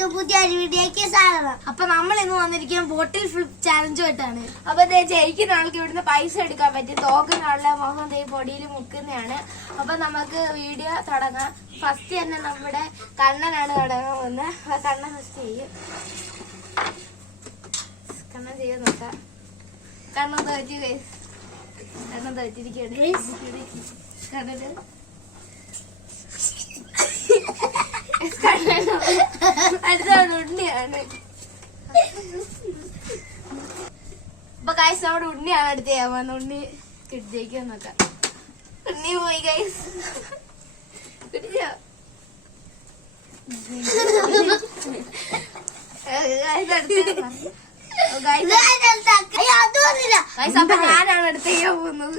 എല്ലാവർക്കും പുതിയൊരു വീഡിയോക്ക് സ്വാഗതം. അപ്പൊ നമ്മൾ ഇന്ന് വന്നിരിക്കാൻ ബോട്ടിൽ ഫ്ലിപ്പ് ചാലഞ്ചുമായിട്ടാണ്. അപ്പൊ ജയിക്കുന്ന ആൾക്ക് ഇവിടുന്ന് പൈസ എടുക്കാൻ പറ്റും. തോക്കുന്ന ആളുടെ മുഖം പൊടിയിൽ മുക്കുന്നതാണ്. അപ്പൊ നമുക്ക് വീഡിയോ തുടങ്ങാം. ഫസ്റ്റ് തന്നെ നമ്മുടെ കണ്ണനാണ് തുടങ്ങാൻ പോകുന്നത്. കണ്ണൻ ഫസ്റ്റ് ചെയ്യും. കണ്ണൻ ചെയ്യാൻ നോക്കാം. കണ്ണൻ തോറ്റി കണ്ണൻ തോറ്റിരിക്കുകയാണ്. കണ്ണന് അടുത്താണ് ഉണ്ണിയാണ്. അപ്പൊ ഗൈസ് നമ്മുടെ ഉണ്ണിയാണ് അടുത്ത് ചെയ്യാൻ പോകുന്നത്. ഉണ്ണി ജയിക്കാൻ നോക്കാം. ഉണ്ണി പോയി ഗൈസ്. അപ്പൊ ഞാനാണ് അടുത്ത് ചെയ്യാൻ പോകുന്നത്.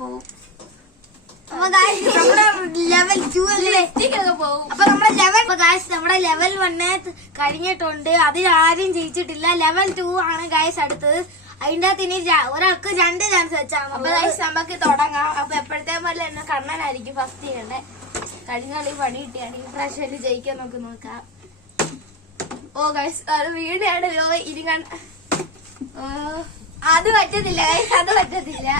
പോകും. നമ്മുടെ ലെവൽ 1 കഴിഞ്ഞിട്ടുണ്ട്. അതിൽ ആരും ജയിച്ചിട്ടില്ല. ലെവൽ 2 ആണ് ഗൈസ് അടുത്തത്. അതിന്റെ അകത്ത് ഇനി ഒരാൾക്ക് 2 ചാൻസ് വെച്ചാൽ അപ്പൊ ഗൈസ് നമുക്ക് തുടങ്ങാം. അപ്പൊ എപ്പോഴത്തെ പോലെ തന്നെ കണ്ണനായിരിക്കും ഫസ്റ്റ് ചെയ്യണ്ടേ. കഴിഞ്ഞ കളി പണി കിട്ടിയാണ്. ഈ പ്രാവശ്യം ജയിക്കാൻ നോക്കാം. ഓ ഗൈസ് അത് വീടാണല്ലോ. ഇനി അത് പറ്റത്തില്ല ഗൈസ്, അത് പറ്റത്തില്ല.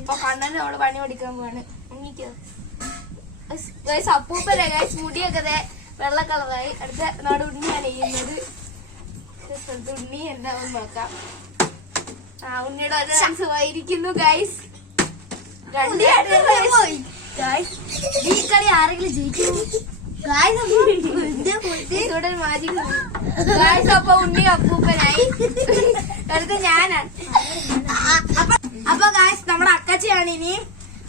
അപ്പൊ കണ്ണന് അവള് പണി പഠിക്കാൻ പോവാണ്. ഗൈസ് അപ്പൂപ്പല്ലേ ഗൈസ്, മുടിയൊക്കെ വെള്ള കളറായി. അടുത്ത നാട് ഉണ്ണിയാണ് ചെയ്യുന്നത്. ഉണ്ണി എന്താവും നോക്കാം. ഉണ്ണിയുടെ ഒരു ചാൻസ് പോയിരിക്കുന്നു ഗൈസ്. ഈ കളി ആരെങ്കിലും ജയിക്കും? അപ്പൊ ഉണ്ണി അപ്പൂപ്പനായി. അടുത്ത ഞാനാണ്. അപ്പൊ ഗായ്സ് നമ്മുടെ അക്കച്ചിയാണ് ഇനി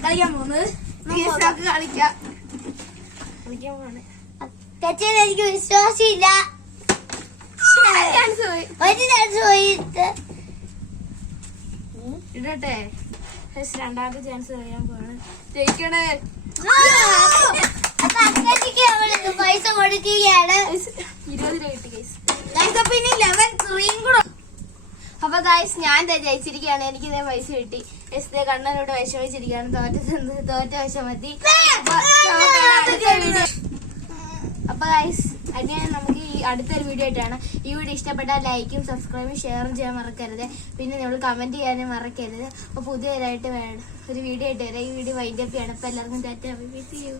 കളിക്കാൻ പോകുന്നത്. നമുക്ക് കളിക്കാൻ പോണ്. അക്കച്ചനെ എനിക്ക് വിശ്വാസമില്ല. ഒരു ചാൻസ് പോയിട്ട് ഇടട്ടെ. രണ്ടാമത്തെ ചാൻസ് കഴിയാൻ പോവാണ്. ജയിക്കണേ. അപ്പൊ അക്കച്ചിക്ക് പൈസ കൊടുക്കുകയാണ്. 20 രൂപ കിട്ടി ഗൈസ്. അപ്പൊ ഇനി ലെവൽ 3 കൂടെ. അപ്പൊ ഗൈസ് ഞാൻ ജയിച്ചിരിക്കുകയാണ്. എനിക്ക് ഇതേ പൈസ കിട്ടി. കണ്ണനോട് വിഷമിച്ചിരിക്കുകയാണ്. തോറ്റ വിഷമത്തി. അപ്പൊ ഗൈസ് അതിന് നമുക്ക് ഈ അടുത്തൊരു വീഡിയോ ആയിട്ടാണ്. ഈ വീഡിയോ ഇഷ്ടപ്പെട്ടാൽ ലൈക്കും സബ്സ്ക്രൈബും ഷെയറും ചെയ്യാൻ മറക്കരുത്. പിന്നെ നമ്മൾ കമന്റ് ചെയ്യാനും മറക്കരുത്. അപ്പൊ പുതിയതായിട്ട് ഒരു വീഡിയോ ആയിട്ട് വരാം. ഈ വീഡിയോ വൈൻഡപ്പ് ചെയ്യണം. അപ്പൊ എല്ലാവർക്കും tata. Bye bye. See U.